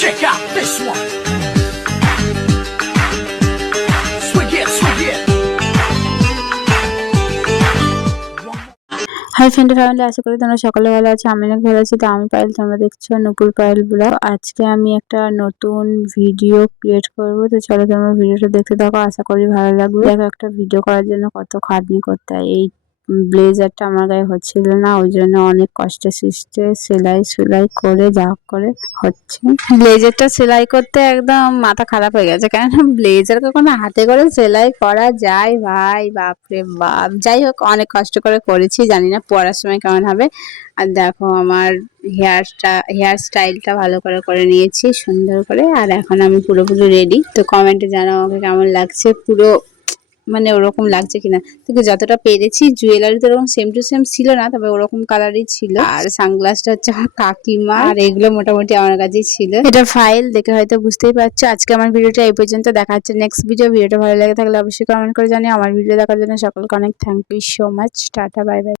Check out this one. Swing it, swing it. Hi friend family, আশা করি তোমরা সকলে ভালো আছো। আমি অনেক ভালো আছি। তো আমি পায়েল, তোমরা দেখছো নুপুর পায়েল ব্লগ। আজকে আমি একটা নতুন ভিডিও ক্রিয়েট করব। তো চলো তোমরা ভিডিওটা দেখতে থাকো, আশা করি ভালো লাগবে। দেখো, একটা ভিডিও করার জন্য কত খাটনি করতে হয়। এই ব্লেজারটা আমার গায়ে হচ্ছিল না, ওই জন্য অনেক কষ্টে সৃষ্টে সেলাই করে যা করে হচ্ছে। ব্লেজারটা সেলাই করতে একদম মাথা খারাপ হয়ে গেছে, কেন ব্লেজার কখনো হাতে করে সেলাই করা যায় ভাই? বাপরে বাপ। যাই হোক, অনেক কষ্ট করে করেছি, জানি না পরার সময় কেমন হবে। আর দেখো, আমার হেয়ার স্টাইলটা ভালো করে নিয়েছি সুন্দর করে। আর এখন আমি পুরোপুরি রেডি। তো কমেন্টে জানাও আমাকে কেমন লাগছে, পুরো মানে ওরকম লাগছে কিনা। কিন্তু যতটা পেরেছি, জুয়েলারি তো ওরকম সেম টু সেম ছিল না, তবে ওরকম কালারই ছিল। আর সানগ্লাসটা হচ্ছে আমার কাকিমা, আর এগুলো মোটামুটি আমার কাছেই ছিল। এটা ফাইল দেখে হয়তো বুঝতেই পারছো। আজকে আমার ভিডিওটা এই পর্যন্ত, দেখা হচ্ছে নেক্সট ভিডিওটা ভালো লাগে থাকলে অবশ্যই কমেন্ট করে জানিও। আমার ভিডিও দেখার জন্য সকলকে অনেক thank you so much. Tata, bye by.